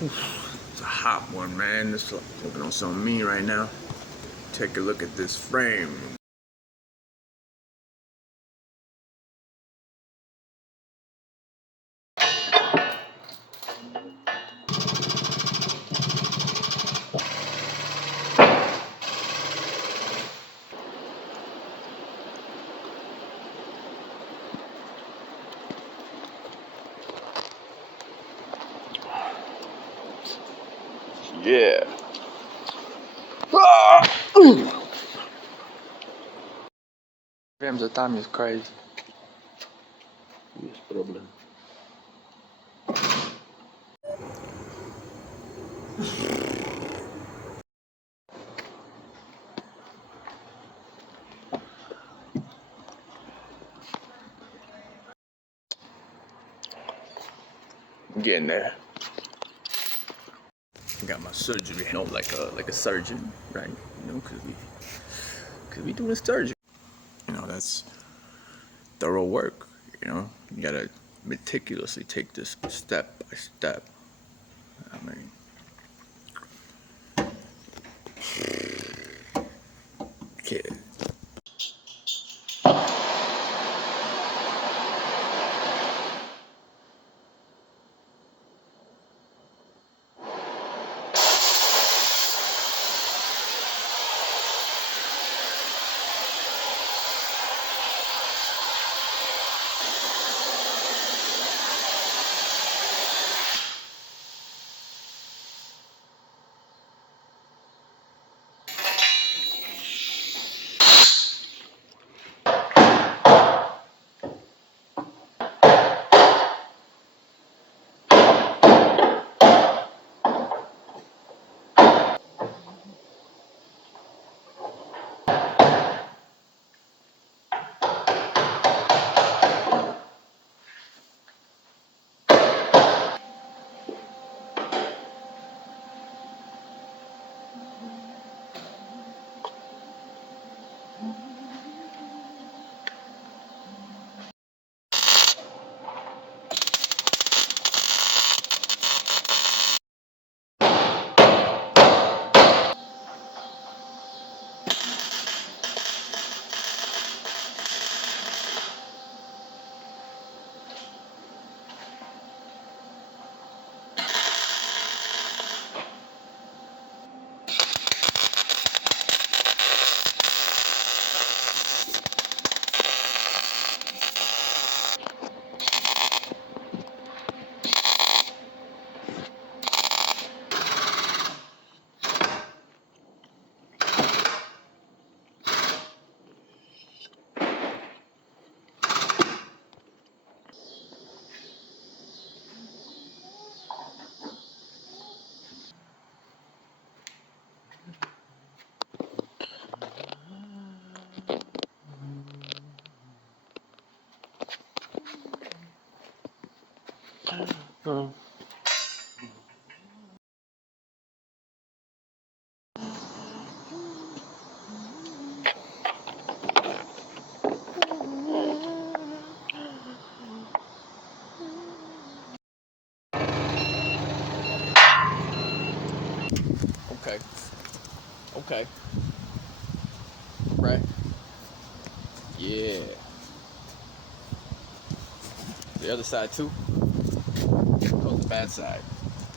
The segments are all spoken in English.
It's a hot one, man. This is looking on some mean right now. Take a look at this frame. Yeah. Wiem, że tam jest crazy. Jest problem. I'm getting there. I got my surgery, you know, like a surgeon, right? You know, cause we doing surgery. You know, that's thorough work. You know, you gotta meticulously take this step by step. I mean, kid. Okay. Okay. Right. Yeah. The other side too. Called the bad side.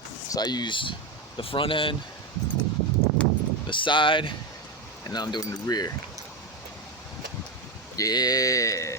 So I used the front end, the side, and now I'm doing the rear. Yeah.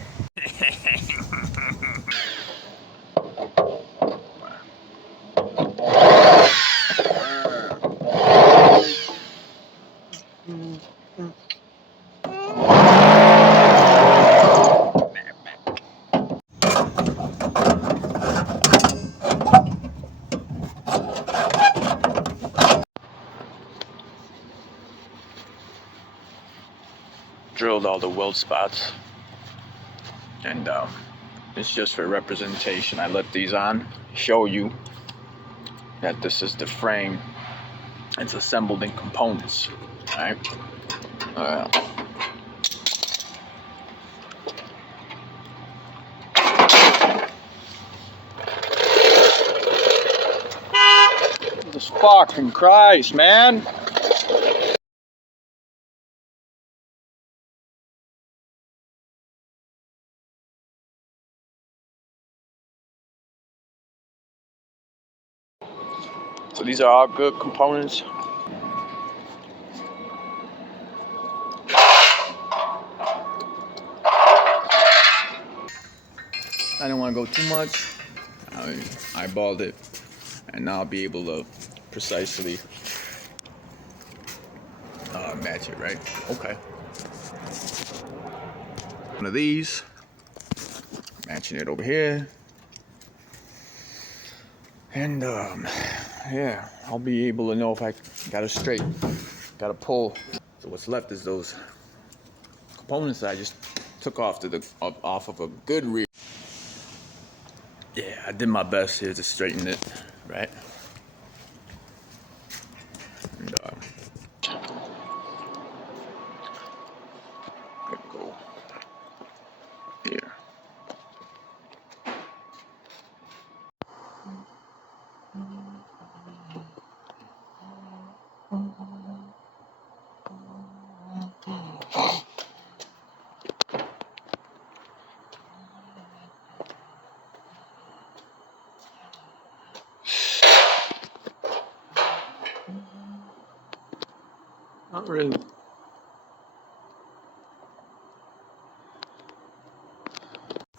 Drilled all the weld spots, and it's just for representation. I let these on, show you that this is the frame. It's assembled in components. All right. Jesus fucking Christ, man. So these are all good components. I didn't want to go too much. I eyeballed it, and now I'll be able to precisely match it, right? Okay. One of these, matching it over here, and yeah, I'll be able to know if I got it straight, got to pull. So what's left is those components that I just took off off of a good reel. Yeah, I did my best here to straighten it, right? And go here. Not really.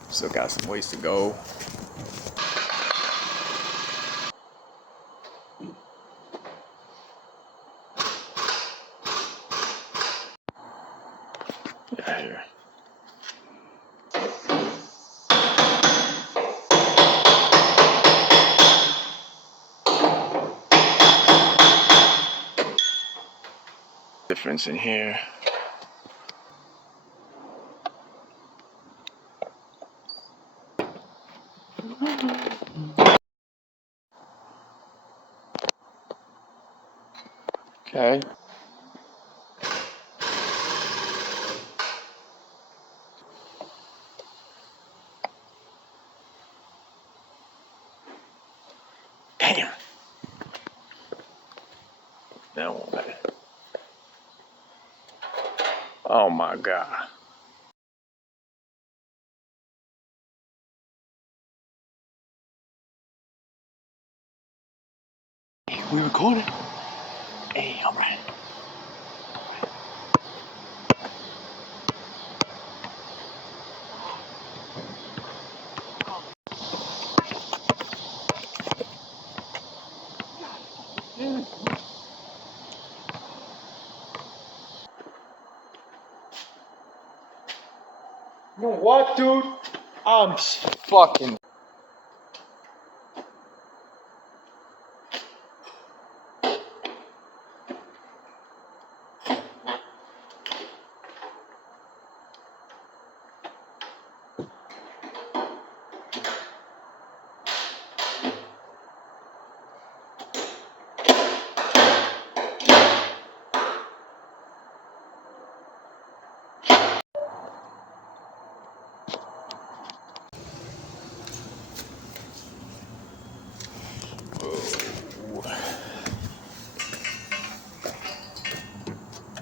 Still got some ways to go. Yeah, here. Difference in here. Okay. Damn. That won't let it. Oh my God. We recording? Hey, all right. You know what, dude? I'm fucking.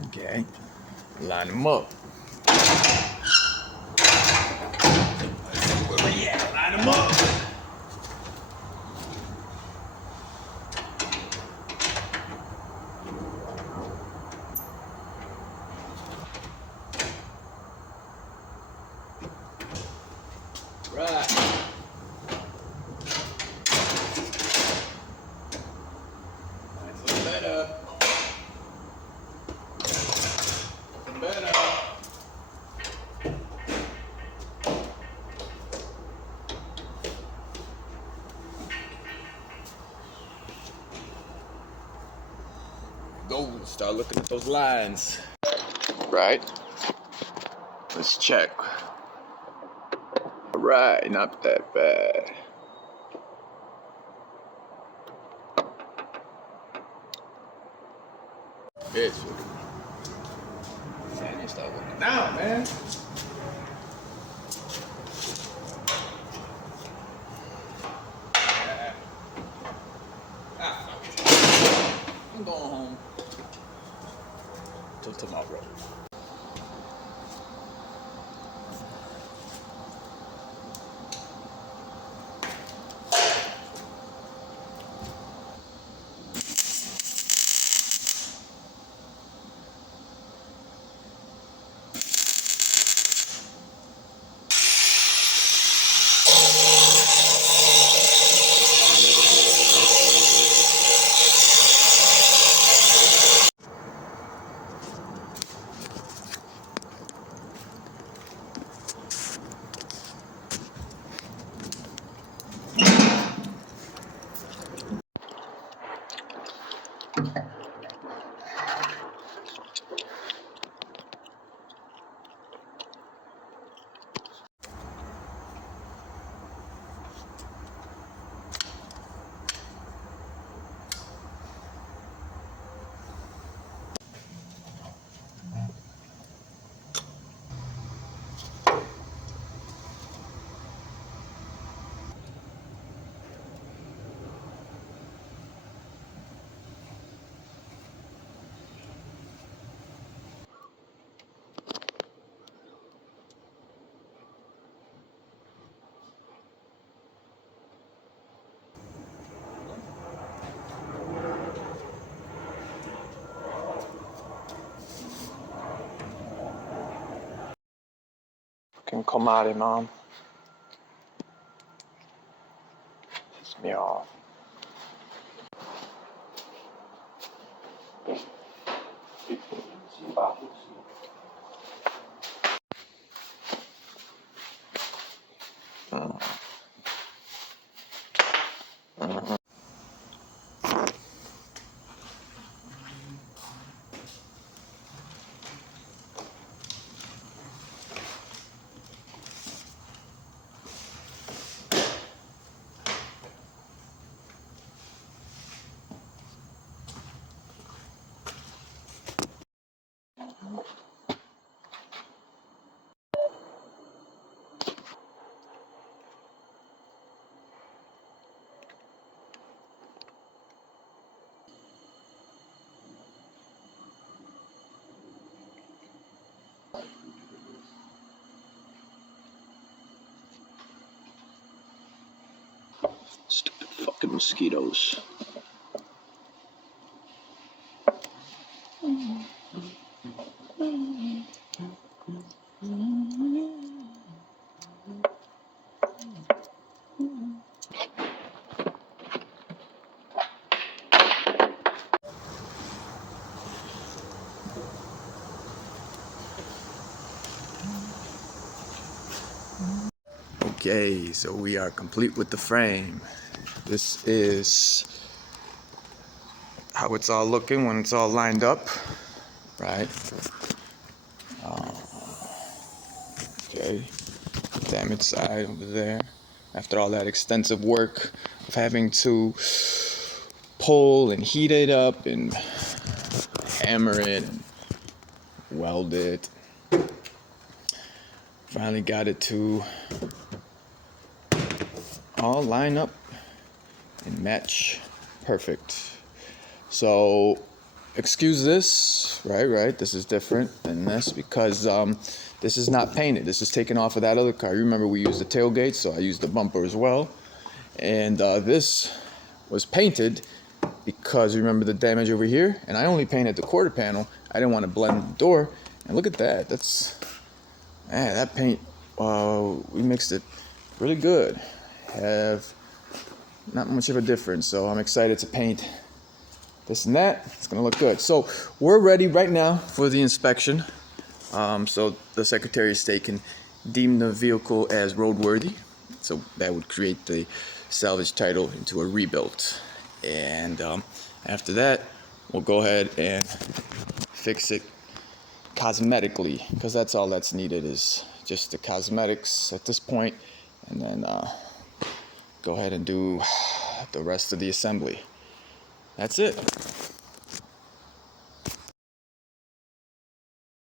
Okay. Line them up. Where we at? Line them up. Right. That's a little better. Better. Go start looking at those lines. Right. Let's check. All right, not that bad. Bitch. Man, you start looking down, man. I'm going home till tomorrow. Fucking comare, mom. Piss me off. Stupid fucking mosquitoes. Okay, so we are complete with the frame. This is how it's all looking when it's all lined up, right? Okay, damaged side over there. After all that extensive work of having to pull and heat it up and hammer it and weld it, finally got it to all line up and match perfect. So excuse this, right, this is different than this because this is not painted. This is taken off of that other car. You remember we used the tailgate, so I used the bumper as well. And this was painted because remember the damage over here, and I only painted the quarter panel. I didn't want to blend the door. And look at that, man, that paint, we mixed it really good. Have not much of a difference, so I'm excited to paint this and that. It's gonna look good. So we're ready right now for the inspection, so the Secretary of State can deem the vehicle as roadworthy, so that would create the salvage title into a rebuilt. And after that we'll go ahead and fix it cosmetically, because that's all that's needed, is just the cosmetics at this point, and then go ahead and do the rest of the assembly. That's it.